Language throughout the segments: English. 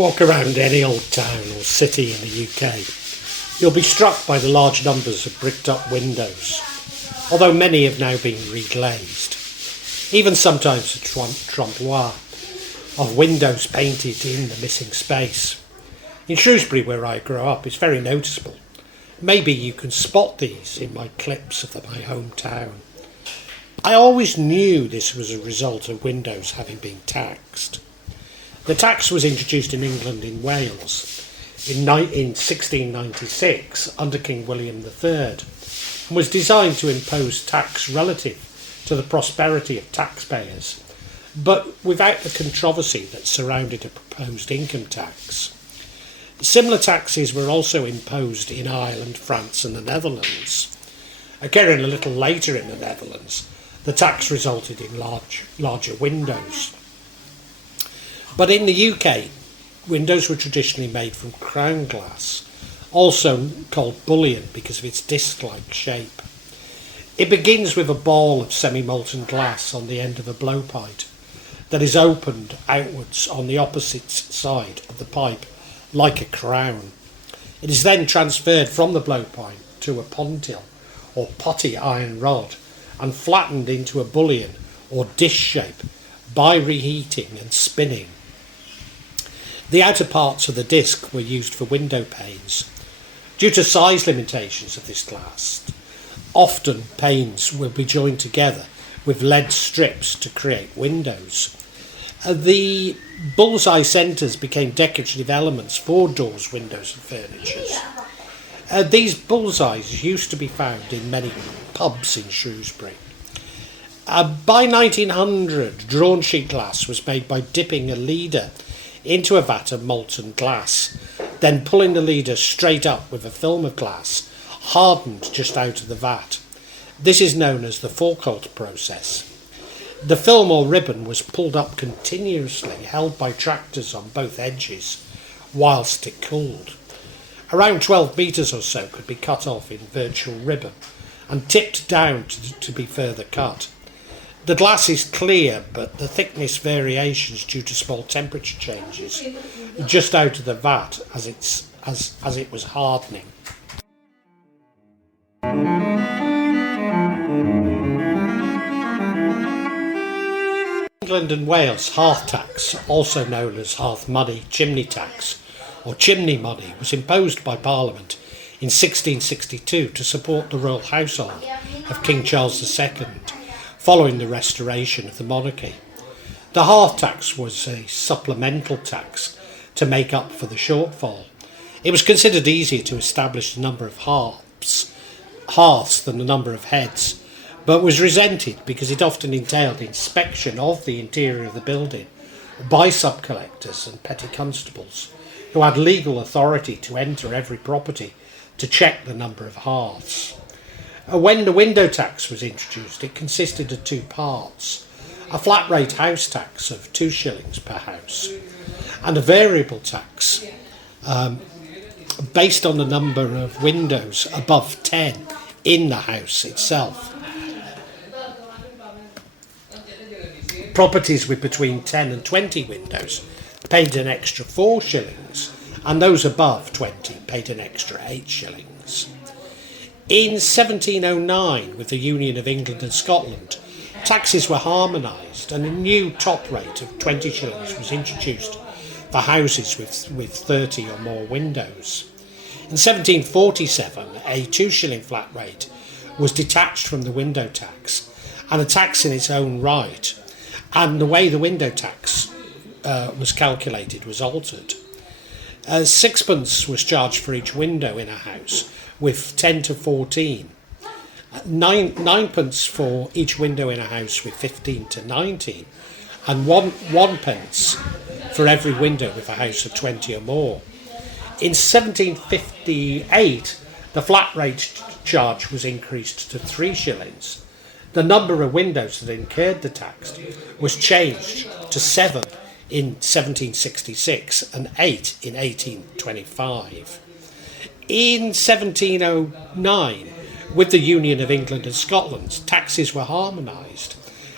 walk around any old town or city in the UK, you'll be struck by the large numbers of bricked up windows, although many have now been reglazed. Even sometimes a trompe of windows painted in the missing space. In Shrewsbury, where I grew up, it's very noticeable. Maybe you can spot these in my clips of my hometown. I always knew this was a result of windows having been taxed. The tax was introduced in England and Wales in 1696 under King William III and was designed to impose tax relative to the prosperity of taxpayers, but without the controversy that surrounded a proposed income tax. Similar taxes were also imposed in Ireland, France and the Netherlands. Occurring a little later in the Netherlands, the tax resulted in larger windows. But in the UK, windows were traditionally made from crown glass, also called bullion because of its disc-like shape. It begins with a ball of semi-molten glass on the end of a blowpipe that is opened outwards on the opposite side of the pipe like a crown. It is then transferred from the blowpipe to a pontil or potty iron rod and flattened into a bullion or dish shape by reheating and spinning. The outer parts of the disc were used for window panes. Due to size limitations of this glass, often panes will be joined together with lead strips to create windows. The bullseye centres became decorative elements for doors, windows and furniture. These bullseyes used to be found in many pubs in Shrewsbury. By 1900, drawn sheet glass was made by dipping a leader into a vat of molten glass, then pulling the leader straight up with a film of glass hardened just out of the vat. This is known as the Foucault process. The film or ribbon was pulled up continuously, held by tractors on both edges, whilst it cooled. Around 12 metres or so could be cut off in virtual ribbon and tipped down to be further cut. The glass is clear, but the thickness variations due to small temperature changes just out of the vat as it was hardening. England and Wales, hearth tax, also known as hearth money, chimney tax, or chimney money, was imposed by Parliament in 1662 to support the royal household of King Charles II, following the restoration of the monarchy. The hearth tax was a supplemental tax to make up for the shortfall. It was considered easier to establish the number of hearths than the number of heads, but was resented because it often entailed inspection of the interior of the building by sub-collectors and petty constables, who had legal authority to enter every property to check the number of hearths. When the window tax was introduced, it consisted of two parts: a flat rate house tax of 2 shillings per house and a variable tax based on the number of windows above 10 in the house itself. Properties with between 10 and 20 windows paid an extra 4 shillings and those above 20 paid an extra 8 shillings. In 1709, with the Union of England and Scotland, taxes were harmonised and a new top rate of 20 shillings was introduced for houses with 30 or more windows. In 1747, a 2 shilling flat rate was detached from the window tax and a tax in its own right, and the way the window tax was calculated was altered. 6pence was charged for each window in a house with 10 to 14, 9pence for each window in a house with 15 to 19, and 1 pence for every window with a house of 20 or more. In 1758, the flat rate charge was increased to 3 shillings. The number of windows that incurred the tax was changed to 7 in 1766 and 8 in 1825. In 1709, with the Union of England and Scotland, taxes were harmonised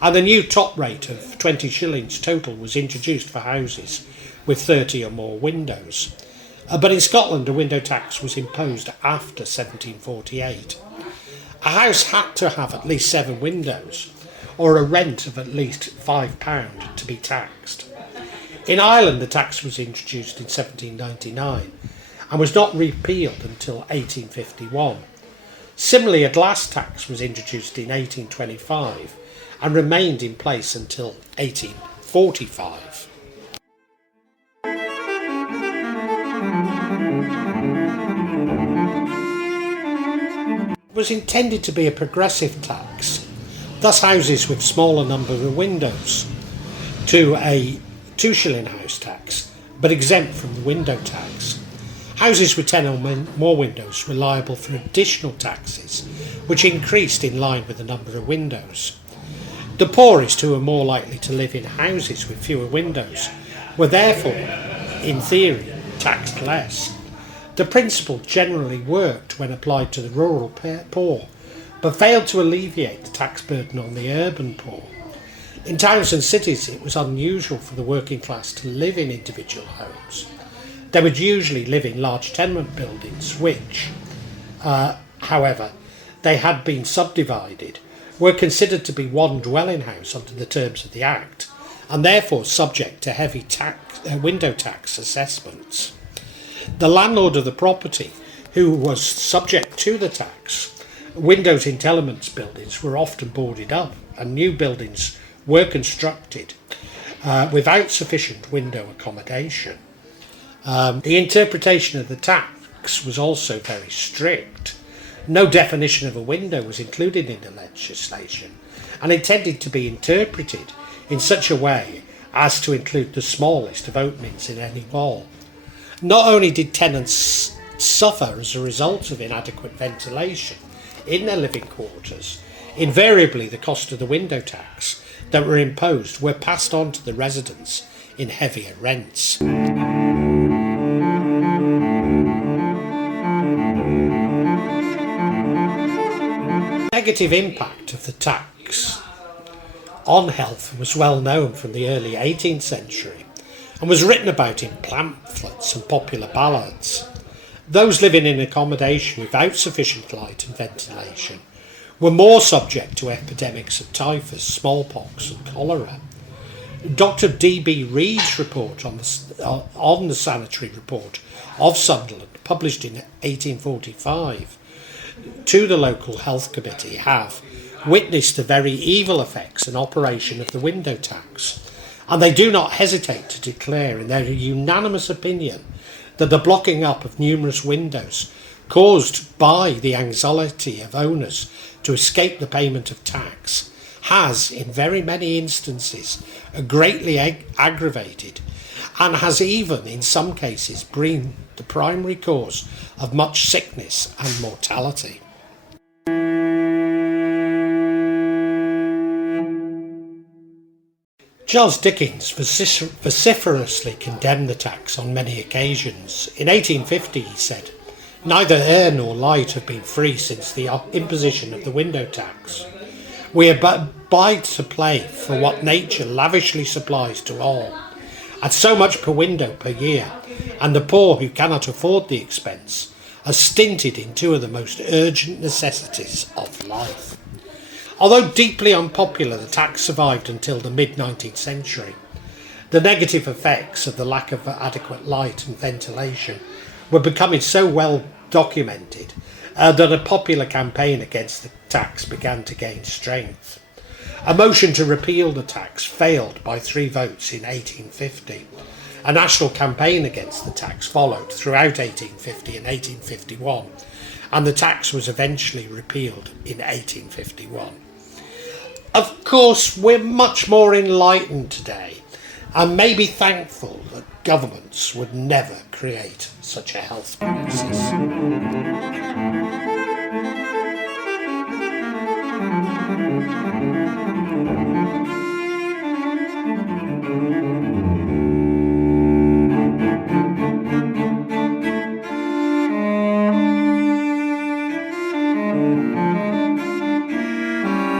and a new top rate of 20 shillings total was introduced for houses with 30 or more windows. But in Scotland, a window tax was imposed after 1748. A house had to have at least 7 windows, or a rent of at least £5 to be taxed. In Ireland, the tax was introduced in 1799 and was not repealed until 1851. Similarly, a glass tax was introduced in 1825 and remained in place until 1845. It was intended to be a progressive tax, thus houses with smaller number of windows to a 2-shilling house tax, but exempt from the window tax. Houses with 10 or more windows were liable for additional taxes, which increased in line with the number of windows. The poorest, who were more likely to live in houses with fewer windows, were therefore, in theory, taxed less. The principle generally worked when applied to the rural poor, but failed to alleviate the tax burden on the urban poor. In towns and cities, it was unusual for the working class to live in individual homes. They would usually live in large tenement buildings which, however, they had been subdivided, were considered to be one dwelling house under the terms of the Act, and therefore subject to heavy window tax assessments. The landlord of the property, who was subject to the tax, windows in tenements buildings were often boarded up, and new buildings were constructed without sufficient window accommodation. The interpretation of the tax was also very strict. No definition of a window was included in the legislation, and intended to be interpreted in such a way as to include the smallest of openings in any wall. Not only did tenants suffer as a result of inadequate ventilation in their living quarters, invariably the cost of the window tax that were imposed were passed on to the residents in heavier rents. The negative impact of the tax on health was well known from the early 18th century and was written about in pamphlets and popular ballads. Those living in accommodation without sufficient light and ventilation were more subject to epidemics of typhus, smallpox and cholera. Dr. D.B. Reid's report on the sanitary report of Sunderland, published in 1845, to the local health committee, have witnessed the very evil effects and operation of the window tax, and they do not hesitate to declare in their unanimous opinion that the blocking up of numerous windows caused by the anxiety of owners to escape the payment of tax has, in very many instances, greatly aggravated, and has even, in some cases, been the primary cause of much sickness and mortality. Charles Dickens vociferously condemned the tax on many occasions. In 1850 he said, "Neither air nor light have been free since the imposition of the window tax. We abide to play for what nature lavishly supplies to all, at so much per window per year, and the poor who cannot afford the expense are stinted in 2 of the most urgent necessities of life." Although deeply unpopular, the tax survived until the mid-19th century. The negative effects of the lack of adequate light and ventilation were becoming so well documented that a popular campaign against the tax began to gain strength. A motion to repeal the tax failed by 3 votes in 1850. A national campaign against the tax followed throughout 1850 and 1851, and the tax was eventually repealed in 1851. Of course, we're much more enlightened today, and may be thankful that governments would never create such a health crisis.